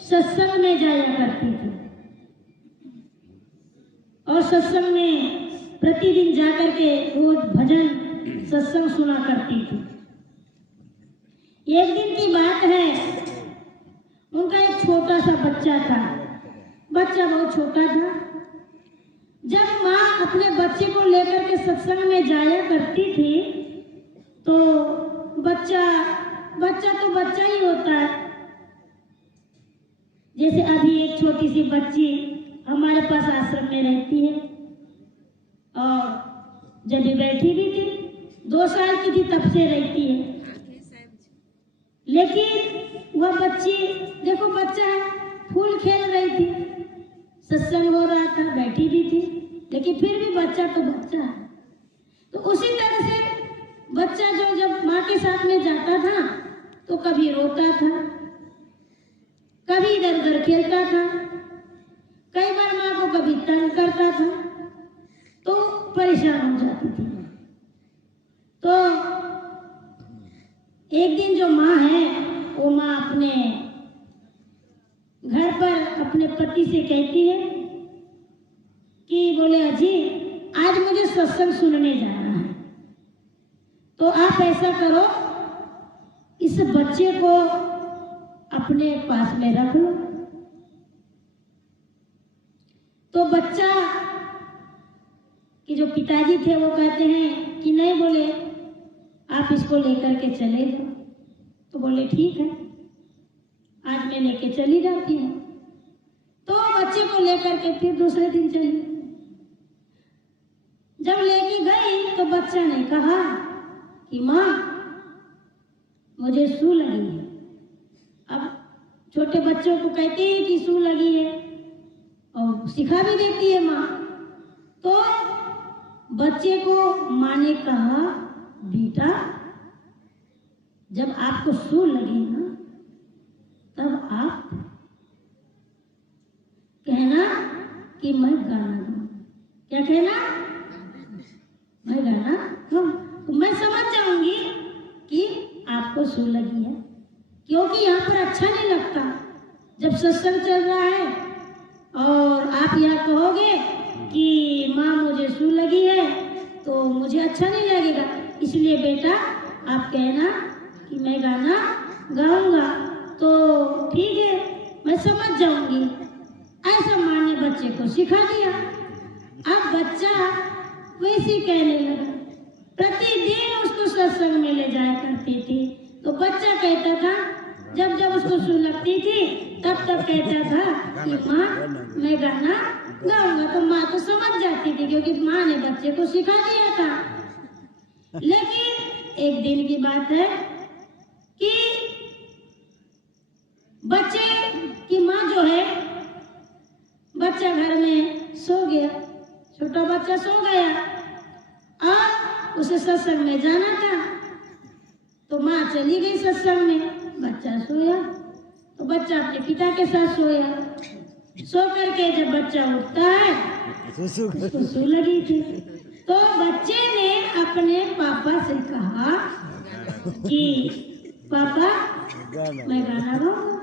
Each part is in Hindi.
सत्संग में जाया करती थी और सत्संग में प्रतिदिन जाकर के रोज भजन सत्संग सुना करती थी। एक दिन की बात है, उनका एक छोटा सा बच्चा था। बच्चा बहुत छोटा था। जब माँ अपने बच्चे को लेकर के सत्संग में जाया करती थी तो बच्चा तो बच्चा ही होता है। जैसे अभी एक छोटी सी बच्ची हमारे पास आश्रम में रहती है और जब भी बैठी भी थी 2 साल की थी तब से रहती है। लेकिन वह बच्ची, देखो बच्चा है, फूल खेल रही थी, सत्संग हो रहा था, बैठी भी थी, लेकिन फिर भी बच्चा तो बच्चा है। तो उसी तरह से बच्चा जो जब माँ के साथ में जाता था तो कभी रोता था, कभी इधर उधर खेलता था, कई बार माँ को कभी तंग करता था, तो परेशान हो जाती थी। तो एक दिन जो माँ है वो माँ अपने घर पर अपने पति से कहती है कि बोले अजी आज मुझे सत्संग सुनने जाना है, तो आप ऐसा करो इस बच्चे को अपने पास में रख लो। तो बच्चा कि जो पिताजी थे वो कहते हैं कि नहीं, बोले आप इसको लेकर के चले जाओ। तो बोले ठीक है, आज मैं लेके चली जाती हूँ। तो बच्चे को लेकर के फिर दूसरे दिन चली। जब लेके गई तो बच्चा ने कहा कि माँ मुझे सू लगी है। अब छोटे बच्चों को कहते हैं कि सू लगी है और सिखा भी देती है माँ। तो बच्चे को माँ ने कहा बेटा जब आपको सू लगी ना तब आप कहना कि मैं गाना गाऊं। क्या कहना? मैं गाना गाऊं। तो मैं समझ जाऊंगी कि आपको सू लगी है, क्योंकि यहाँ पर अच्छा नहीं लगता जब सत्संग चल रहा है और आप यहाँ कहोगे कि माँ मुझे सू लगी है, तो मुझे अच्छा नहीं लगेगा। इसलिए बेटा आप कहना कि मैं गाना गाऊंगा। तो ठीक है, मैं समझ जाऊंगी। ऐसा माँ ने बच्चे को सिखा दिया। अब बच्चा वैसे कहने लगा। प्रतिदिन उसको सत्संग में ले जाया करती थी। तो बच्चा कहता था, जब जब उसको सू लगती थी तब तब कहता था कि माँ मैं गाना गाऊंगा। तो माँ तो समझ जाती थी क्योंकि माँ ने बच्चे को सिखा दिया था। लेकिन एक दिन की बात है कि बच्चे की माँ जो है, बच्चा घर में सो गया, छोटा बच्चा सो गया और उसे सत्संग में जाना था। तो माँ चली गई सत्संग में, बच्चा सोया। तो बच्चा अपने पिता के साथ सोया। सो करके जब बच्चा उठता है उसको सू लगी थी। तो बच्चे ने अपने पापा से कहा कि पापा मैं गाना गाऊंगा।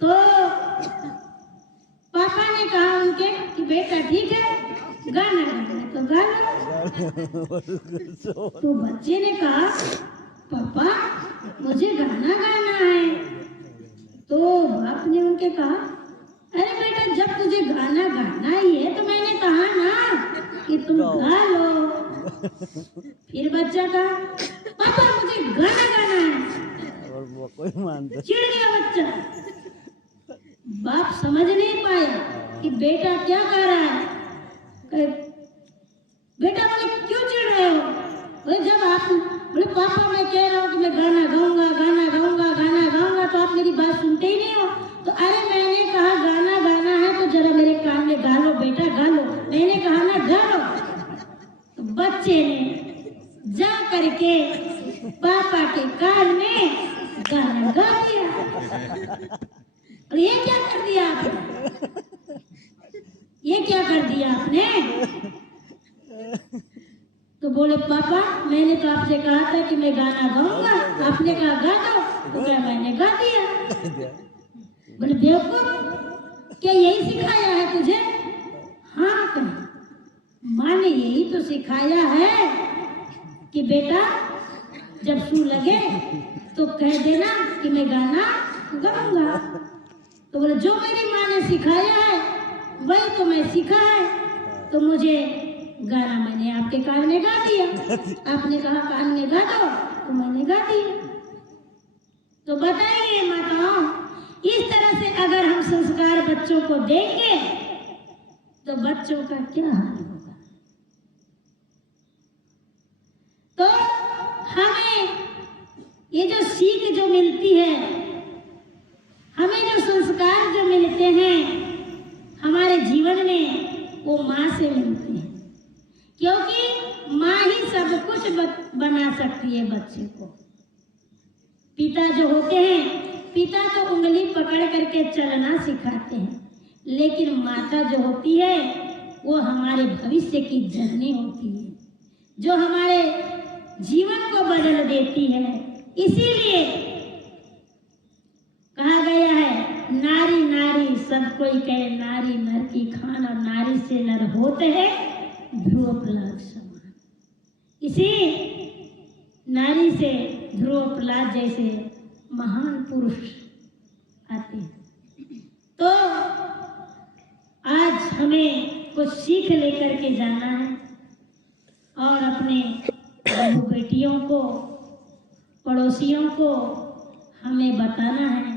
तो पापा ने कहा उनके कि बेटा ठीक है, गाना गाना तो गाना। तो बच्चे ने कहा पापा मुझे गाना गाना है। तो बाप ने उनके कहा अरे बेटा जब तुझे गाना गाना ही है तो मैंने कहा ना कि तुम गा लो। फिर बच्चा कहा पापा मुझे गाना गाना है। और वो कोई मानता, चिढ़ गया बच्चा। बाप समझ नहीं पाया कि बेटा क्या कह रहा है। बेटा बोले क्यों चिढ़ रहे हो? बोले जब आप बोले पापा मैं कह रहा हूँ कि मैं गाना गाऊंगा गाना गाऊंगा गाना गाऊंगा, तो आप मेरी बात सुनते ही नहीं हो। तो अरे मैंने कहा गाना गाना है तो जरा मेरे कान में गा लो बेटा, गा लो। मैंने कहा ना गा लो। तो बच्चे ने जा करके पापा के कान में गाना गा दिया। और ये क्या कर दिया आपने? ये क्या कर दिया आपने? तो बोले पापा मैंने तो आपसे कहा था कि मैं गाना गाऊंगा, आपने कहा गा दो, तो क्या मैंने गा दिया। बोले बेवकूफ, क्या यही सिखाया है तुझे? हाँ कहे, माँ ने यही तो सिखाया है कि बेटा जब सू लगे तो कह देना कि मैं गाना गाऊंगा। तो बोले जो मेरी माँ ने सिखाया है वही तो मैं सीखा है, तो मुझे गाना मैंने आपके कान में गा दिया। आपने कहा कान में गा दो तो मैंने गा दिया। तो बताइए माताओं, इस तरह से अगर हम संस्कार बच्चों को देंगे तो बच्चों का क्या हाल होगा? तो हमें ये जो सीख जो मिलती है, हमें जो संस्कार जो मिलते हैं हमारे जीवन में, वो माँ से मिलते हैं, क्योंकि माँ ही सब कुछ बना सकती है बच्चे को। पिता जो होते हैं, पिता तो उंगली पकड़ करके चलना सिखाते हैं, लेकिन माता जो होती है वो हमारे भविष्य की जननी होती है, जो हमारे जीवन को बदल देती है। इसीलिए कहा गया है नारी नारी सब कोई कहे, नारी नर की खान, और नारी से नर होते हैं ध्रुव प्रहलाद समान। इसी नारी से ध्रुव प्रहलाद जैसे महान पुरुष आते हैं। तो आज हमें कुछ सीख लेकर के जाना है और अपने बहू बेटियों को, पड़ोसियों को हमें बताना है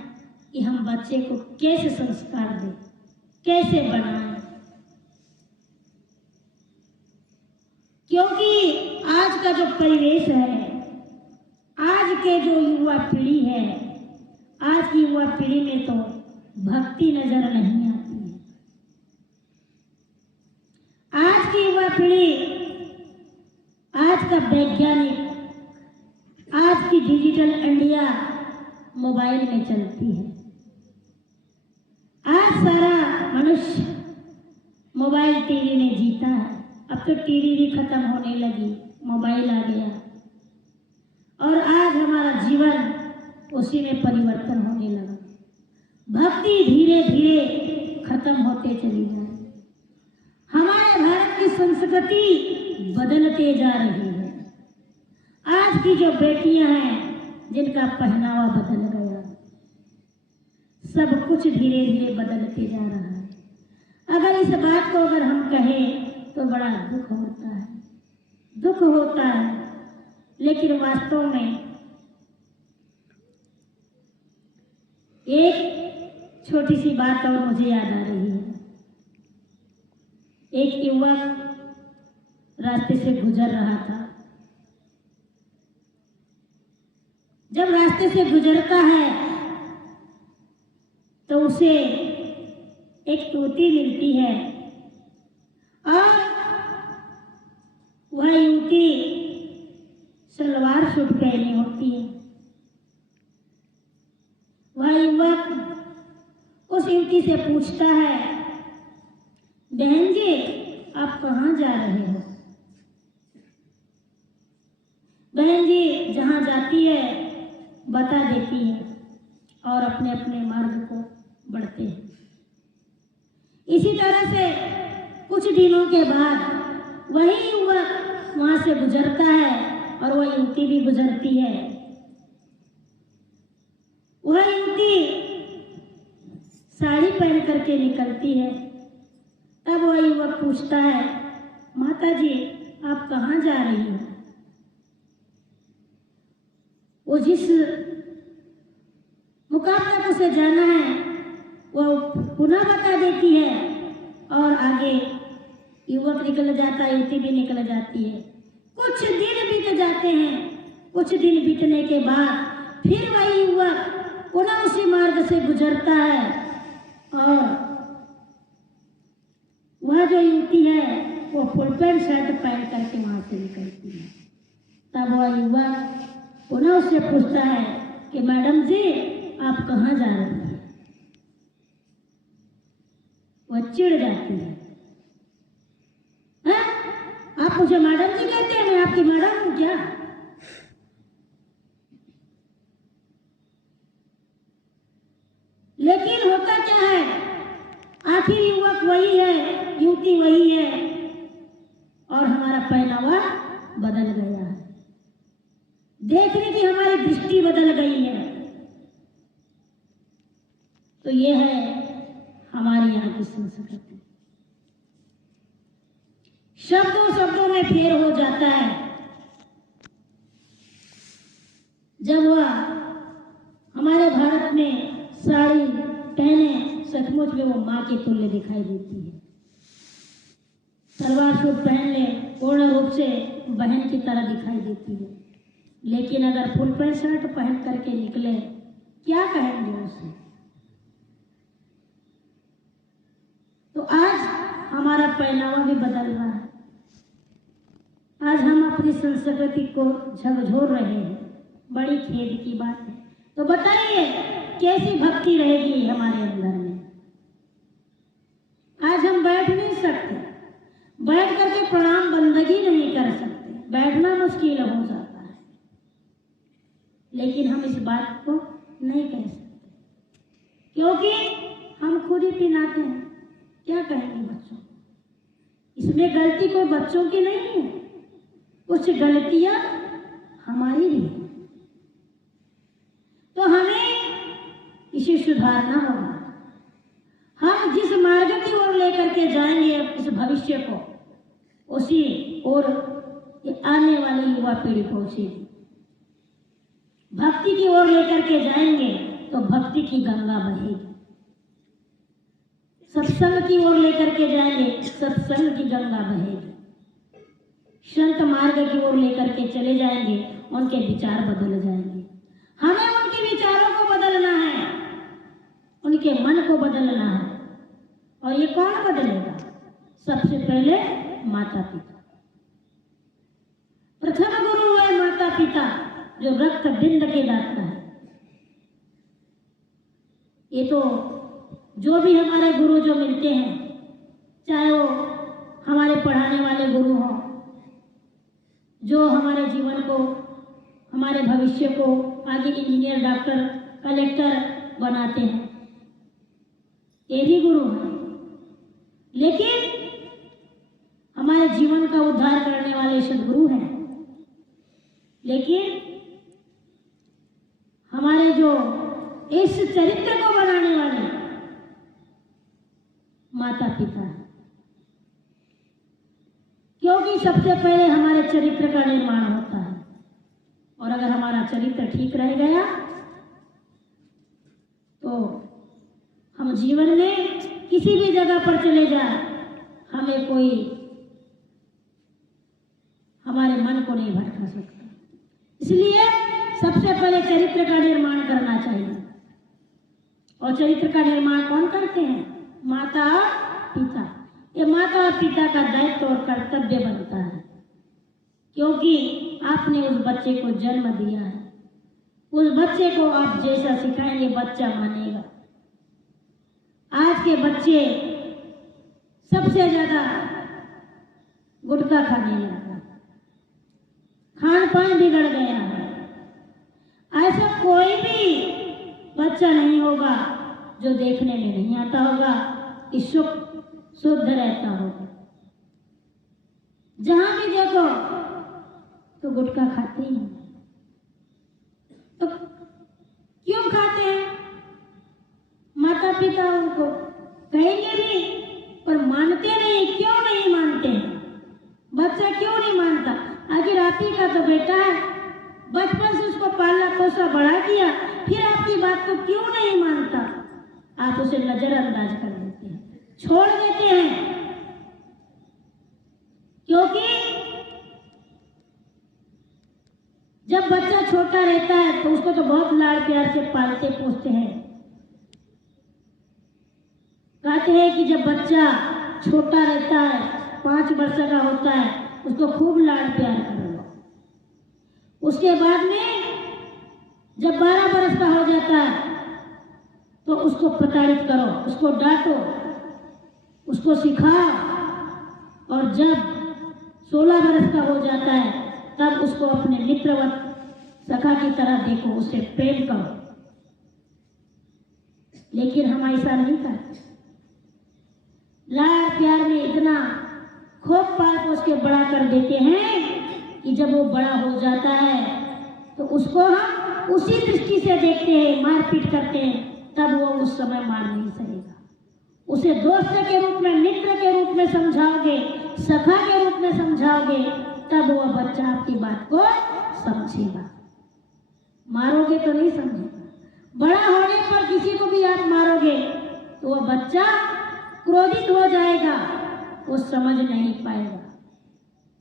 कि हम बच्चे को कैसे संस्कार दें, कैसे बनाएं। क्योंकि आज का जो परिवेश है, आज के जो युवा पीढ़ी है, आज की युवा पीढ़ी में तो भक्ति नजर नहीं आती है। आज की युवा पीढ़ी, आज का वैज्ञानिक, आज की डिजिटल इंडिया मोबाइल में चलती है। आज सारा मनुष्य मोबाइल टीवी में जीता है। अब तो टीवी भी खत्म होने लगी, मोबाइल आ गया और आज हमारा जीवन उसी में परिवर्तन होने लगा। भक्ति धीरे धीरे खत्म होते चली जा रही। हमारे भारत की संस्कृति बदलते जा रही है। आज की जो बेटियां हैं जिनका पहनावा बदल गया, सब कुछ धीरे धीरे बदलते जा रहा है। अगर इस बात को अगर हम कहें तो बड़ा दुख होता है, दुख होता है। लेकिन वास्तव में एक छोटी सी बात और मुझे याद आ रही है। एक युवक रास्ते से गुजर रहा था। जब रास्ते से गुजरता है तो उसे एक युवती मिलती है और वह युवती सलवार सूट पहनी होती है। वह युवक उस युवती से पूछता है, बहन जी आप कहाँ जा रहे हो? बहन जी जहाँ जाती है बता देती है और अपने अपने मार्ग को बढ़ते हैं। इसी तरह से कुछ दिनों के बाद वही युवक वहां से गुजरता है और वह युवती भी गुजरती है। वह युवती साड़ी पहन करके निकलती है। तब वह युवक पूछता है, माता जी आप कहाँ जा रही हो? वो जिस मुकाम तक उसे जाना है वह पुनः बता देती है और आगे युवक निकल जाता है, युवती भी निकल जाती है। कुछ दिन बीत जाते हैं। कुछ दिन बीतने के बाद फिर वही युवक पुनः उसी मार्ग से गुजरता है और वह जो युवती है वो फुल पैंट शर्ट पहन करके वहां से निकलती है। तब वह युवक पुनः उससे पूछता है कि मैडम जी आप कहाँ जा रही हैं? वह चिढ़ जाती है। आप मुझे मैडम जी कहते हैं, मैं आपकी मैडम हूं क्या? लेकिन आखिर युवक वही है, युवती वही है, और हमारा पहनावा बदल गया है, देखने की हमारी दृष्टि बदल गई है। तो ये है हमारे यहाँ की संस्कृति। शब्दों शब्दों में फेर हो जाता है। जब वह हमारे भारत में साड़ी पहने, सचमुच में वो माँ के तुल्य दिखाई देती है। सलवार सूट पहन ले, पूर्ण रूप से बहन की तरह दिखाई देती है। लेकिन अगर फुल पैंट शर्ट पहन करके निकले, क्या कहेंगे उसे? तो आज हमारा पहनावा भी बदल रहा है। आज हम अपनी संस्कृति को झकझोर रहे हैं। बड़ी खेद की बात है। तो बताइए कैसी भक्ति रहेगी हमारे अंदर में? आज हम बैठ नहीं सकते, बैठ करके प्रणाम बंदगी नहीं कर सकते, बैठना मुश्किल हो जाता है। लेकिन हम इस बात को नहीं कह सकते क्योंकि हम खुद ही पिनाते हैं। क्या कहेंगे बच्चों? इसमें गलती कोई बच्चों की नहीं है, कुछ गलतियां हमारी भी है। तो हमें इसे सुधारना होगा। हम जिस मार्ग की ओर लेकर के जाएंगे इस भविष्य को, उसी ओर आने वाली युवा पीढ़ी पहुंचेगी। भक्ति की ओर लेकर के जाएंगे तो भक्ति की गंगा बहेगी। सत्संग की ओर लेकर के जाएंगे, सत्संग की गंगा बहेगी। संत मार्ग की ओर लेकर के चले जाएंगे, उनके विचार बदल जाएंगे। हमें उनके विचारों को बदलना है, उनके मन को बदलना है। और ये कौन बदलेगा? सबसे पहले माता पिता। प्रथम गुरु है माता पिता, जो रक्त बिंद के दाता है। ये तो जो भी हमारे गुरु जो मिलते हैं, चाहे वो हमारे पढ़ाने वाले गुरु हों, जो हमारे जीवन को, हमारे भविष्य को आगे इंजीनियर, डॉक्टर, कलेक्टर बनाते हैं, ये भी गुरु हैं। लेकिन हमारे जीवन का उद्धार करने वाले सद्गुरु हैं। लेकिन हमारे जो इस चरित्र को बनाने वाले माता पिता है। क्योंकि सबसे पहले हमारे चरित्र का निर्माण होता है, और अगर हमारा चरित्र ठीक रह गया तो हम जीवन में किसी भी जगह पर चले जाए, हमें कोई हमारे मन को नहीं भटका सकता। इसलिए सबसे पहले चरित्र का निर्माण करना चाहिए। और चरित्र का निर्माण कौन करते हैं? माता पिता। ये माता और पिता का दायित्व और कर्तव्य बनता है, क्योंकि आपने उस बच्चे को जन्म दिया है। उस बच्चे को आप जैसा सिखाएंगे बच्चा मानेगा। आज के बच्चे सबसे ज्यादा गुटखा खाने लगा, खान पान बिगड़ गया है। ऐसा कोई भी बच्चा नहीं होगा जो देखने में नहीं आता होगा कि शुद्ध रहता होगा। जहां भी देखो तो गुटखा खाते ही। तो क्यों खाते हैं? माता पिता उनको कहेंगे भी, पर मानते नहीं। क्यों नहीं मानते? बच्चा क्यों नहीं मानता? आखिर आप ही का तो बेटा है, बचपन से उसको पाला पोसा बड़ा किया, फिर आपकी बात को क्यों नहीं मानता? आप उसे नजरअंदाज कर देते हैं, छोड़ देते हैं। क्योंकि जब बच्चा छोटा रहता है तो उसको तो बहुत लाड प्यार से पालते पोसते हैं। कहते हैं कि जब बच्चा छोटा रहता है, 5 वर्ष का होता है, उसको खूब लाड प्यार करो। उसके बाद में जब 12 वर्ष का हो जाता है तो उसको प्रताड़ित करो, उसको डांटो, उसको सिखाओ। और जब 16 वर्ष का हो जाता है तब उसको अपने मित्रवत सखा की तरह देखो, उससे प्रेम करो। लेकिन हम ऐसा नहीं करते। लाड प्यार में इतना खूब पाल पोस के बड़ा कर देते हैं कि जब वो बड़ा हो जाता है तो उसको हम उसी दृष्टि से देखते हैं, मारपीट करते हैं, तब वो उस समय मार नहीं सकेगा। उसे दोस्त के रूप में, मित्र के रूप में समझाओगे, सखा के रूप में समझाओगे, तब वो बच्चा आपकी बात को समझेगा। मारोगे तो नहीं समझेगा। बड़ा होने पर किसी को भी आप मारोगे तो वो बच्चा क्रोधित हो जाएगा, वो समझ नहीं पाएगा,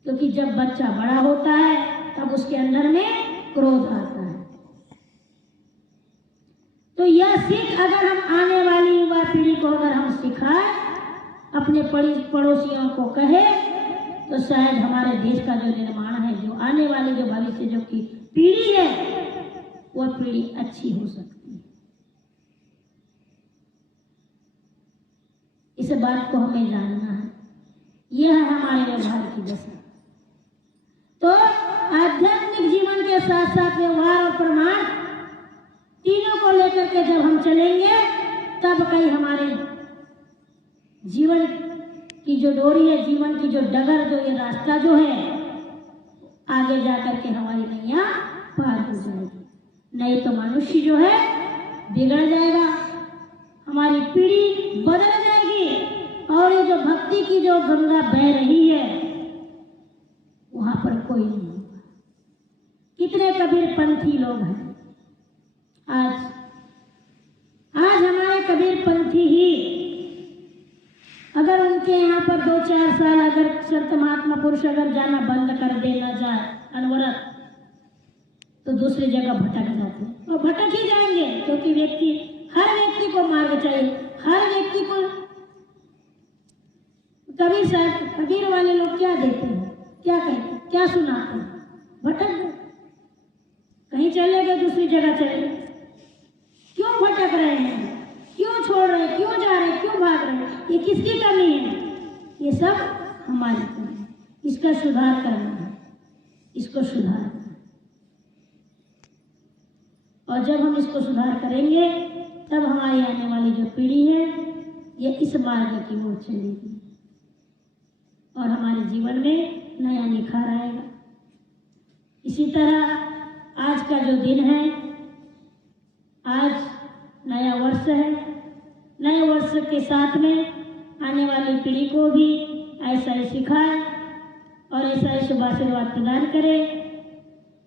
क्योंकि जब बच्चा बड़ा होता है तब उसके अंदर में क्रोध आता है। तो यह सीख अगर हम आने वाली युवा पीढ़ी को अगर हम सिखाएं, अपने पड़ोसियों को कहे, तो शायद हमारे देश का जो निर्माण है, जो आने वाली जो भविष्य जो की पीढ़ी है, वो पीढ़ी अच्छी हो सकती है। इस बात को हमें जानना है। यह है हमारे व्यवहार की दशा। तो आध्यात्मिक जीवन के साथ साथ व्यवहार और प्रमाण तीनों को लेकर के जब हम चलेंगे, तब कहीं हमारे जीवन की जो डोरी है, जीवन की जो डगर, जो ये रास्ता जो है, आगे जाकर के हमारी नैया पार हो जाएगी। नहीं तो मनुष्य जो है बिगड़ जाएगा, हमारी पीढ़ी बदल जाएगी, और ये जो भक्ति की जो गंगा बह रही है, वहां पर कोई नहीं होगा। कितने कबीरपंथी लोग हैं आज हमारे कबीरपंथी ही, अगर उनके यहाँ पर 2-4 साल अगर संत महात्मा पुरुष अगर जाना बंद कर देना जाए अनवरत, तो दूसरी जगह भटक जाते हैं, और भटक ही जाएंगे, क्योंकि हर व्यक्ति को मार्ग चाहिए। हर व्यक्ति को कबीर वाले लोग क्या देते हैं, क्या कहते हैं, क्या सुनाते हैं? भटक गए, कहीं चले गए, दूसरी जगह चले गए। क्यों भटक रहे हैं, क्यों छोड़ रहे हैं, क्यों जा रहे हैं, क्यों भाग रहे हैं? ये किसकी कमी है? ये सब हमारी कमी है। इसका सुधार करना है, इसको सुधारना है। और जब हम इसको सुधार करेंगे, तब हमारी आने वाली जो पीढ़ी है, ये इस मार्ग की ओर चलेगी, और हमारे जीवन में नया निखार आएगा। इसी तरह आज का जो दिन है, आज नया वर्ष है, नए वर्ष के साथ में आने वाली पीढ़ी को भी ऐसा ही सिखाए और ऐसा ही शुभ आशीर्वाद प्रदान करे।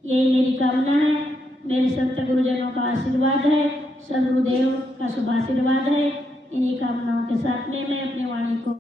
यही मेरी कामना है, मेरे संत गुरुजनों का आशीर्वाद है, सदगुरुदेव का शुभ आशीर्वाद है। इन्हीं कामनाओं के साथ में मैं अपनी वाणी को